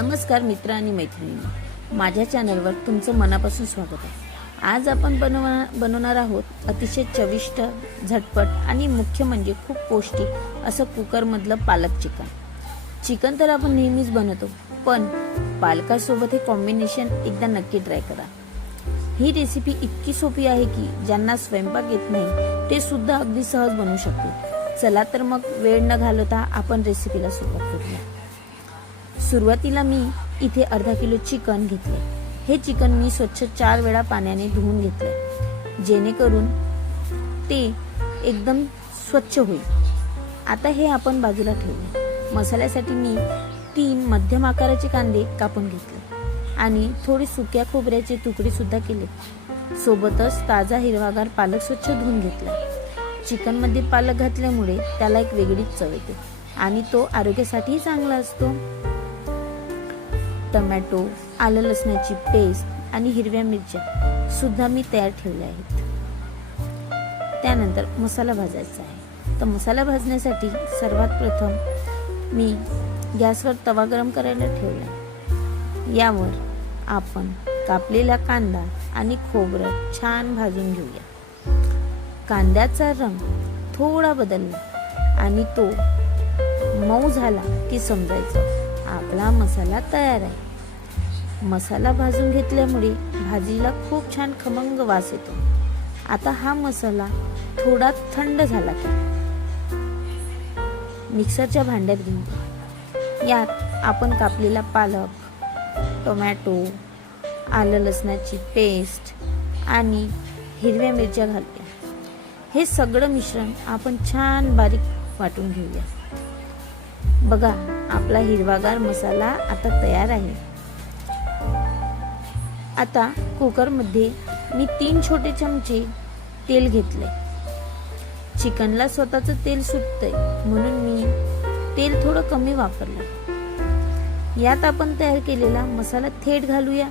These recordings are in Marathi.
नमस्कार मित्र आणि मैत्रिणी, माझ्या चॅनलवर तुमचं मनापासून स्वागत आहे। आज आपण बनवणार आहोत अतिशय चविष्ट, झटपट आणि मुख्य म्हणजे खूप पौष्टिक असं कुकरमधलं पालक चिकन। चिकन तर आपण नेहमीच बनवतो, पण पालकासोबत हे कॉम्बिनेशन एकदा नक्की ट्राय करा। ही रेसिपी इतकी सोपी आहे की ज्यांना स्वयंपाक येत नाही ते सुद्धा अगदी सहज बनवू शकतील। चला तर मग वेळ न घालवता आपण रेसिपीला सुरुवात करूया। सुरुवातीला मी इथे अर्धा किलो चिकन घेतले। हे चिकन मी स्वच्छ 4 वेळा पाण्याने धुवून घेतले, जेणेकरून ते एकदम स्वच्छ होईल। आता हे आपण बाजूला ठेवूया। मसाल्यासाठी मी 3 मध्यम आकाराचे कांदे कापून घेतले आणि थोडे सुक्या खोबऱ्याचे तुकडे सुद्धा केले। सोबतच ताजा हिरवागार पालक स्वच्छ धुवून घेतला। चिकन मध्ये पालक घातल्यामुळे त्याला एक वेगळीच चव येते आणि तो आरोग्यासाठी चांगला असतो। टोमॅटो, आलं लसणाची पेस्ट आणि हिरव्या मिरच्या सुद्धा मी तयार ठेवल्या आहेत। त्यानंतर मसाला भाजायचा आहे। तर मसाला भाजण्यासाठी सर्वात प्रथम मी गॅसवर तवा गरम करायला ठेवला। यावर आपण कापलेला कांदा आणि खोबरं छान भाजून घेऊया। कांद्याचा रंग थोडा बदलला आणि तो मऊ झाला की समजायचं आपला मसाला तयार आहे। मसाला भाजून घेतल्यामुळे भाजीला खूप छान खमंग वास येतो। आता हा मसाला थोडा थंड झाला की मिक्सरच्या भांड्यात घेऊ। यात आपण कापलेला पालक, टोमॅटो, आलं लसणाची पेस्ट आणि हिरव्या मिरच्या घालूया। हे सगळं मिश्रण आपण छान बारीक वाटून घेऊया। बघा, आपला हिरवागार मसाला आता तयार आहे। आता कुकर मध्ये मी 3 छोटे चमचे तेल घेतले। चिकनला स्वतःच तेल सुटतंय म्हणून मी तेल थोडं कमी वापरलं। यात आपण तयार केलेला मसाला थेट घालूया।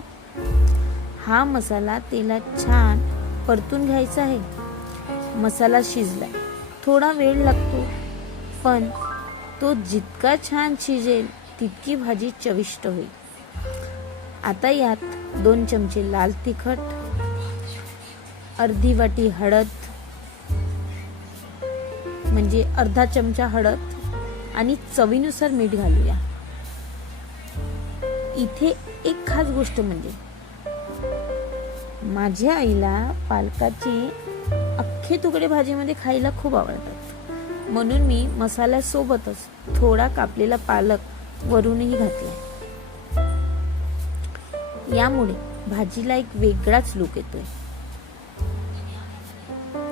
हा मसाला तेलात छान परतून घ्यायचा आहे। मसाला शिजलाय, थोडा वेळ लागतो, पण तो जितका छान शिजेल तितकी भाजी चविष्ट होईल। आता यात 2 चमचे लाल तिखट, अर्धी वाटी हळद म्हणजे अर्धा चमचा हळद आणि चवीनुसार मीठ घालूया। इथे एक खास गोष्ट म्हणजे माझ्या आईला पालकाचे अख्खे तुकडे भाजीमध्ये खायला खूप आवडतात, म्हणून मी मसाल्यासोबतच थोडा कापलेला पालक वरूनही घातला। यामुळे भाजीला एक वेगळाच लुक येतोय।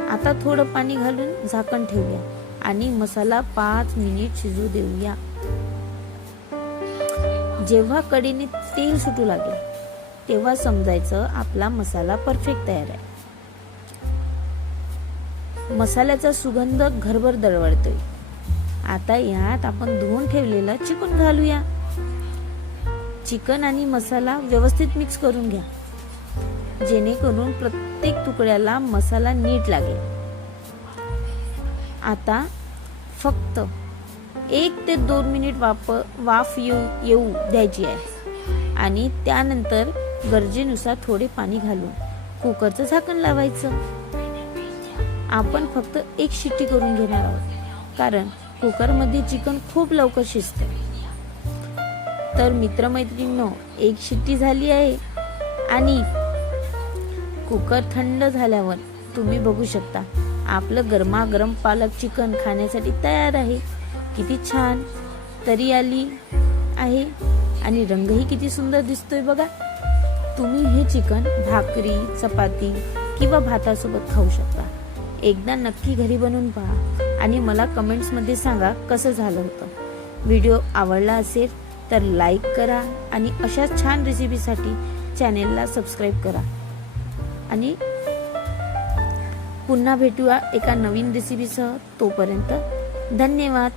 आता थोडं पाणी घालून झाकण ठेवूया आणि मसाला 5 मिनिट शिजू देऊया। जेव्हा कढईने तेल सुटू लागेल तेव्हा समजायचं आपला मसाला परफेक्ट तयार आहे। मसाल्याचा सुगंध घरभर दरवळतोय। आता यात आपण धुवून ठेवलेलं चिकन घालूया। चिकन आणि मसाला व्यवस्थित मिक्स करून घ्या, जेणेकरून प्रत्येक तुकड्याला मसाला नीट लागेल। आता फक्त 1 ते 2 मिनिट वाफ येऊ द्यायची आहे आणि त्यानंतर गरजेनुसार थोडे पाणी घालून कुकरचं झाकण लावायचं। आपण फक्त 1 शिट्टी करून घेणार आहोत, कारण कुकरमध्ये चिकन खूप लवकर शिजते। तर मित्रमैत्रिणींनो, 1 शिट्टी झाली आहे आणि कुकर थंड झाल्यावर तुम्ही बघू शकता आपलं गरमागरम पालक चिकन खाण्यासाठी तयार आहे। किती छान तरी आली आहे आणि रंगही किती सुंदर दिसतोय बघा। तुम्ही हे चिकन भाकरी, चपाती किंवा भातासोबत खाऊ शकता। एकदा नक्की घरी बनवून पहा आणि मला कमेंट्स मध्ये सांगा कसं झालं होतं। व्हिडिओ आवडला असेल तर लाईक करा आणि अशाच छान रेसिपीसाठी चॅनेलला सबस्क्राईब करा आणि पुन्हा भेटूया एका नवीन रेसिपीसह। तोपर्यंत धन्यवाद।